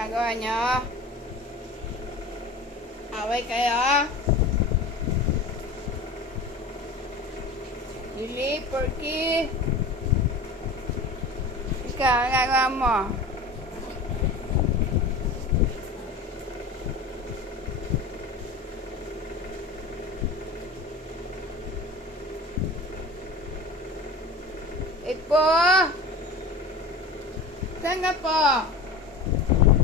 ginagawa nyo? Away kayo? Lily, Porky. Ikaw, ang ginagawa mo? Ipo! Saan ka po?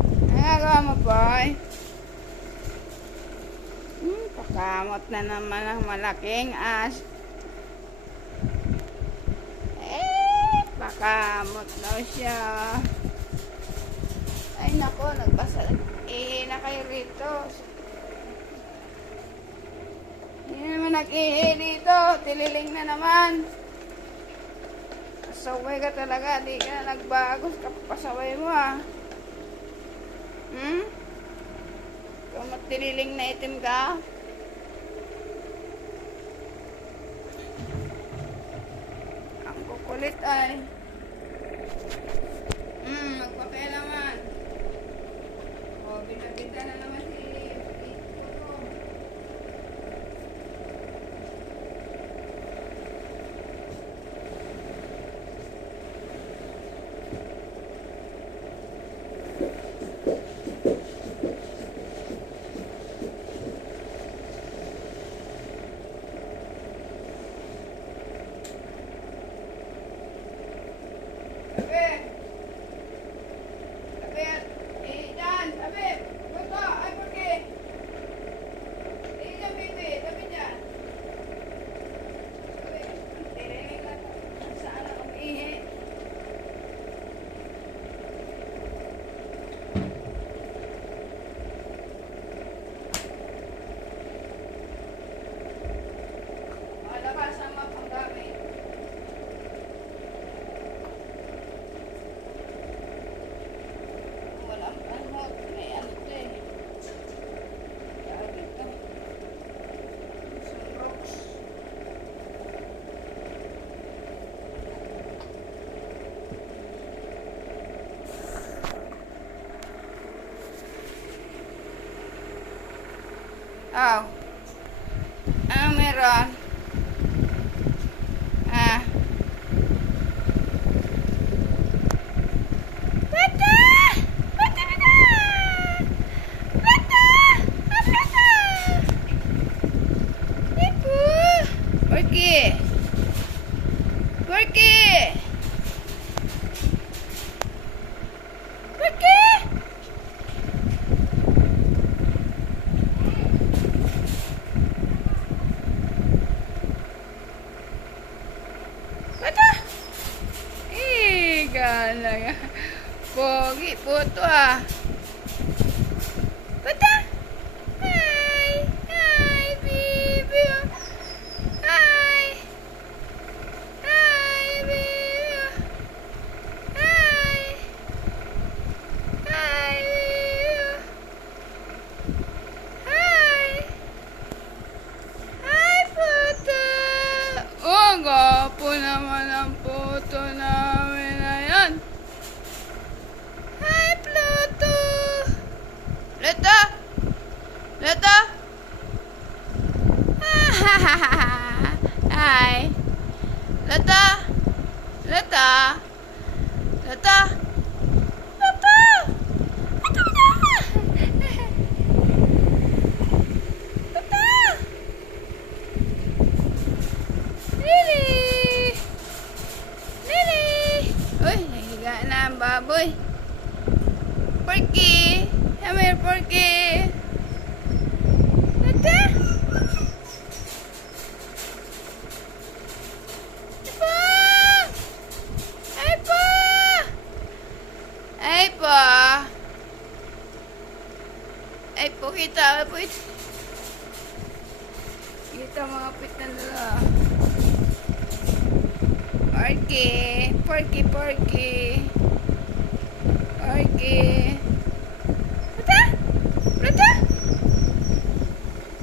Ang ginagawa mo, boy? Pakamot na naman ang malaking as. Pakamot daw siya. Ay nako, nagbasa. Na kayo rito. Hindi naman nag-ihi dito. Tililing na naman. Pasaway ka talaga. Di ka na nagbago. Kapasaway mo Kung matililing na itim ka. Ang kukulit ay. Magpapaya naman. O, binabita na naman si Ito. Oh. Ano meron? Bata! Bata! Bata! Bata! Bata! Ipo! Porky! Porky! Porky! Gala. Pogi po ito Bata! Hi! Hi, baby! Hi! Hi, baby! Hi! Hi, baby! Hi! Hi, puto! Oh, gapo naman ang puto namin na yan. Hi, Pluto! Pluto! Pluto! Hi! Pluto! Pluto! Pluto! Pluto! Ito na! Pluto! Lily! Lily! Uy, nahiga na ang baboy. Porky! Come here, Porky! Ate? Ipo! Ay po! Ay po! Ay po, kita po ito. Kita mga pit na dala. Porky! Porky, Porky! Porky! Bata? Bata?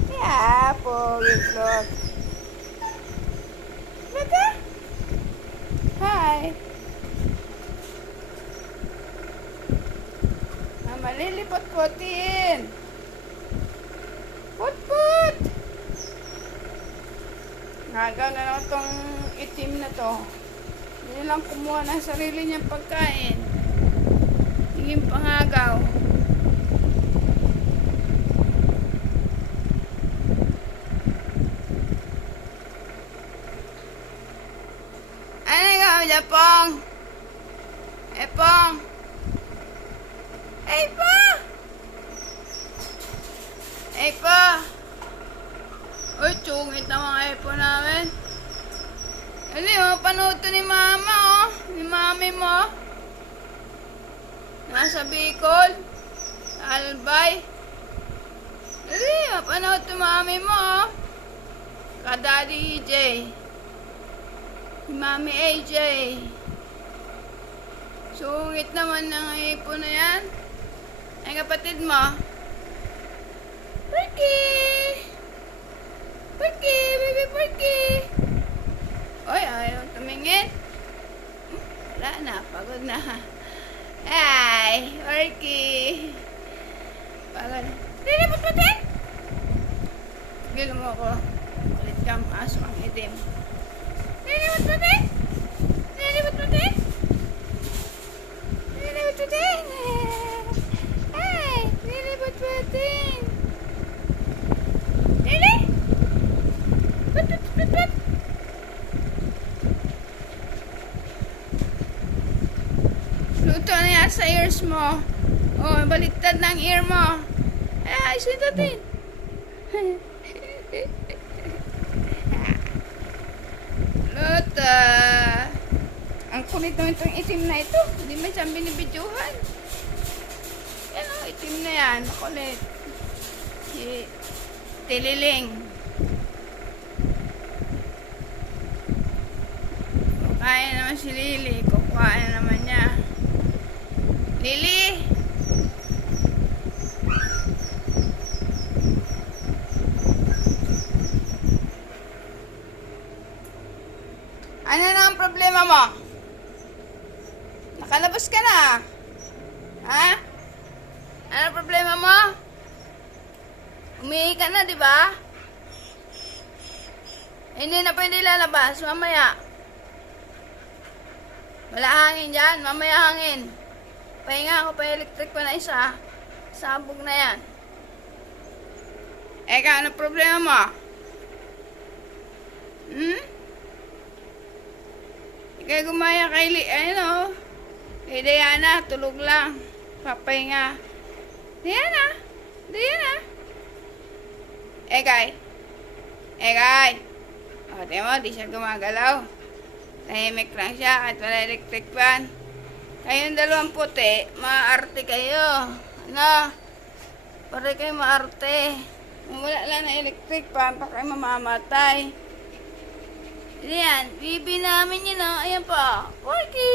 Yeah, Porky, look. Bata? Hi! malilipot-potin. Put-put! Nagaw na lang itong itim na to. Hindi lang kumuha ng sarili niyang pagkain. Hingin pangagaw. Ano nga, Japong? Epong? Epa! Epa! Uy, tsungit na mga epo namin. Hindi, panood to ni mama, oh. Ni mami mo. Nasa Bicol. Albay. Hindi, panood to mami mo, oh. Ka-Daddy EJ. Si Mami AJ. Sungit naman ng ipo na yan. Ay, kapatid mo. Perky! Perky! Baby Perky! Oy, ayaw tumingin. Wala na, pagod na. Ay, Perky! Pagod na. Lilipot mo din? Gilo mo ako. Ulit kang aso ang itim. Lilipot mo din? Lilipot mo din? Lilipot mo din? Ay, lilipot mo din? Lili? Put, put, put, put. Luto na yan sa ears mo. Oh, baliktad ng ear mo. Ay, sintatin. Luto. Ang kulit naman itong itim na ito. Hindi man siyang binibidyohan. Yan o, itim na yan. Makulit. Si Tililing. Kaya naman si Lily. Kukuha na naman niya. Lily! Ano na ang problema mo? Nakalabas ka na. Ha? Ano ang problema mo? Umihi ka na, di ba? Hindi na pwede lalabas. Mamaya. Wala hangin dyan. Mamaya hangin. Pahinga ako pa electric pa na isa. Sabog na yan. Eka, ano problema mo? Ikay gumaya kay kay Diana, tulog lang. Papahinga. Diana! Diana! Ekay! Ekay! O, tiyo mo, di siya gumagalaw. Tahimik lang siya at wala electric fan. Kayong dalawang puti, maarte kayo. Ano? Pare kayo maarte. Kung wala lang na electric fan, pa kayo mamamatay. Yan, bibi namin yun, oh. Ayan pa. Porky!